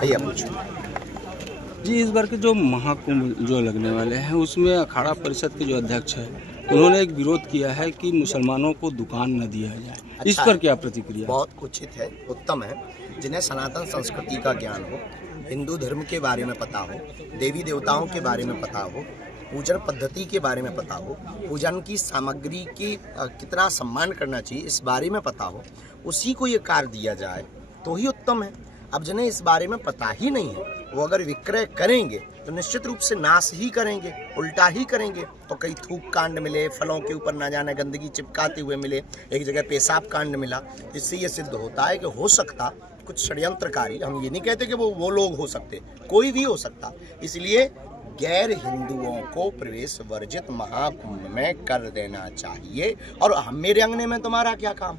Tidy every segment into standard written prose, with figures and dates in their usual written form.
भैया पूछो। जी, इस बार के जो महाकुंभ जो लगने वाले हैं उसमें अखाड़ा परिषद के जो अध्यक्ष हैं उन्होंने एक विरोध किया है कि मुसलमानों को दुकान न दिया जाए। इस अच्छा पर है, क्या प्रतिक्रिया? बहुत उचित है, उत्तम है। जिन्हें सनातन संस्कृति का ज्ञान हो, हिंदू धर्म के बारे में पता हो, देवी देवताओं के बारे में पता हो, पूजन पद्धति के बारे में पता हो, पूजन की सामग्री की कितना सम्मान करना चाहिए इस बारे में पता हो, उसी को ये कार्य दिया जाए तो ही उत्तम है। अब जिन्हें इस बारे में पता ही नहीं है वो अगर विक्रय करेंगे तो निश्चित रूप से नाश ही करेंगे, उल्टा ही करेंगे। तो कई थूक कांड मिले, फलों के ऊपर ना जाने गंदगी चिपकाते हुए मिले, एक जगह पेशाब कांड मिला। इससे ये सिद्ध होता है कि हो सकता कुछ षड्यंत्रकारी, हम ये नहीं कहते कि वो लोग हो सकते, कोई भी हो सकता। इसलिए गैर हिंदुओं को प्रवेश वर्जित महाकुंभ में कर देना चाहिए। और हम मेरे अंगने में तुम्हारा क्या काम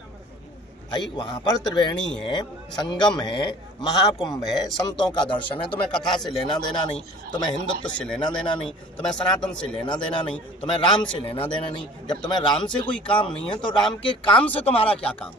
भाई? वहाँ पर त्रिवेणी है, संगम है, महाकुंभ है, संतों का दर्शन है। तुम्हें कथा से लेना देना नहीं, तुम्हें हिंदुत्व से लेना देना नहीं, तुम्हें सनातन से लेना देना नहीं, तुम्हें राम से लेना देना नहीं। जब तुम्हें राम से कोई काम नहीं है तो राम के काम से तुम्हारा क्या काम?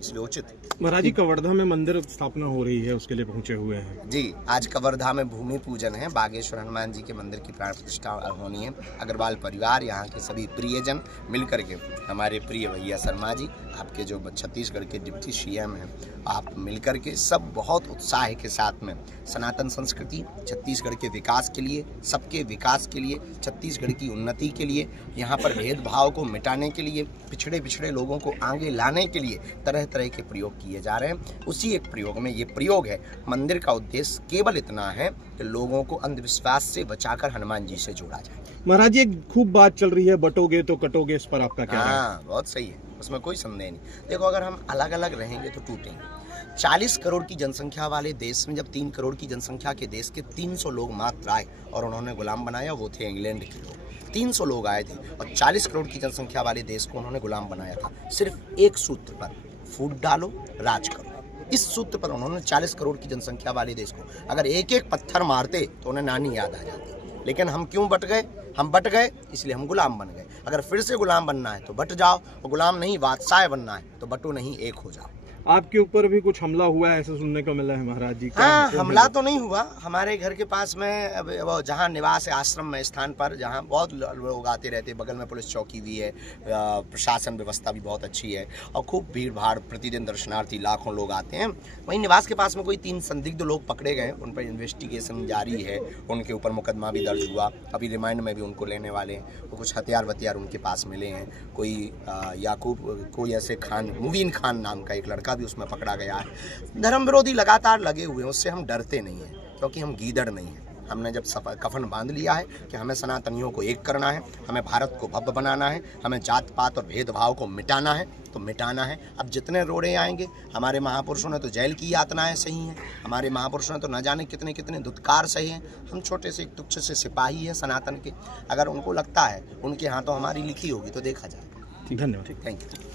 इसलिए उचित। महाराज जी, कवर्धा में मंदिर स्थापना हो रही है, उसके लिए पहुंचे हुए हैं जी। आज कवर्धा में भूमि पूजन है, बागेश्वर हनुमान जी के मंदिर की प्राण प्रतिष्ठा होनी है। अग्रवाल परिवार, यहाँ के सभी प्रियजन मिलकर के, हमारे प्रिय भैया शर्मा जी, आपके जो छत्तीसगढ़ के डिप्टी सीएम हैं, आप मिलकर के सब बहुत उत्साह के साथ में सनातन संस्कृति, छत्तीसगढ़ के विकास के लिए, सबके विकास के लिए, छत्तीसगढ़ की उन्नति के लिए, यहाँ पर भेदभाव को मिटाने के लिए, पिछड़े लोगों को आगे लाने के लिए तरह तरह के प्रयोग किए जा रहे हैं। उसी एक प्रयोग में ये प्रयोग है। मंदिर का उद्देश्य केवल इतना है कि लोगों को अंधविश्वास से बचाकर हनुमान जी से जोड़ा जाए। महाराज जी, एक खूब बात चल रही है बटोगे तो कटोगे, इस पर आपका क्या है? हाँ, बहुत सही है, उसमें कोई संदेह नहीं। देखो, अगर हम अलग अलग रहेंगे तो टूटेंगे। 40 करोड़ की जनसंख्या वाले देश में जब 3 करोड़ की जनसंख्या के देश के 300 लोग मात्र आए और उन्होंने गुलाम बनाया, वो थे इंग्लैंड के लोग। 300 लोग आए थे और 40 करोड़ की जनसंख्या वाले देश को उन्होंने गुलाम बनाया था, सिर्फ एक सूत्र पर, फूट डालो राज करो। इस सूत्र पर उन्होंने 40 करोड़ की जनसंख्या वाले देश को अगर एक एक पत्थर मारते तो उन्हें नानी याद आ जाती। लेकिन हम क्यों बट गए? हम बट गए इसलिए हम गुलाम बन गए। अगर फिर से गुलाम बनना है तो बट जाओ, और गुलाम नहीं बादशाह बनना है तो बटो नहीं, एक हो जाओ। आपके ऊपर भी कुछ हमला हुआ है, ऐसा सुनने को मिला है महाराज जी? हाँ, हमला तो नहीं हुआ। हमारे घर के पास में जहाँ निवास है, आश्रम में, स्थान पर जहाँ बहुत लोग आते रहते हैं, बगल में पुलिस चौकी भी है, प्रशासन व्यवस्था भी बहुत अच्छी है और खूब भीड़ भाड़, प्रतिदिन दर्शनार्थी लाखों लोग आते हैं। वहीं निवास के पास में कोई 3 संदिग्ध लोग पकड़े गए, उन पर इन्वेस्टिगेशन जारी है, उनके ऊपर मुकदमा भी दर्ज हुआ। अभी रिमांड में भी उनको लेने वाले हैं। तो कुछ हथियार वथियार उनके पास मिले हैं। कोई याकूब, कोई ऐसे खान, मुबीन खान नाम का एक लड़का भी उसमें पकड़ा गया है। धर्म विरोधी लगातार लगे हुए हैं, उससे हम डरते नहीं हैं क्योंकि हम गीदड़ नहीं हैं। हमने जब कफन बांध लिया है कि हमें सनातनियों को एक करना है, हमें भारत को भव्य बनाना है, हमें जात पात और भेदभाव को मिटाना है तो मिटाना है। अब जितने रोड़े आएंगे, हमारे महापुरुषों ने तो जेल की यातनाएं सही हैं, हमारे महापुरुषों ने तो न जाने कितने कितने दुत्कार सही हैं। हम छोटे से एक तुच्छ से सिपाही हैं सनातन के। अगर उनको लगता है उनके हाथों हमारी लिखी होगी तो देखा जाए। धन्यवाद। Thank you.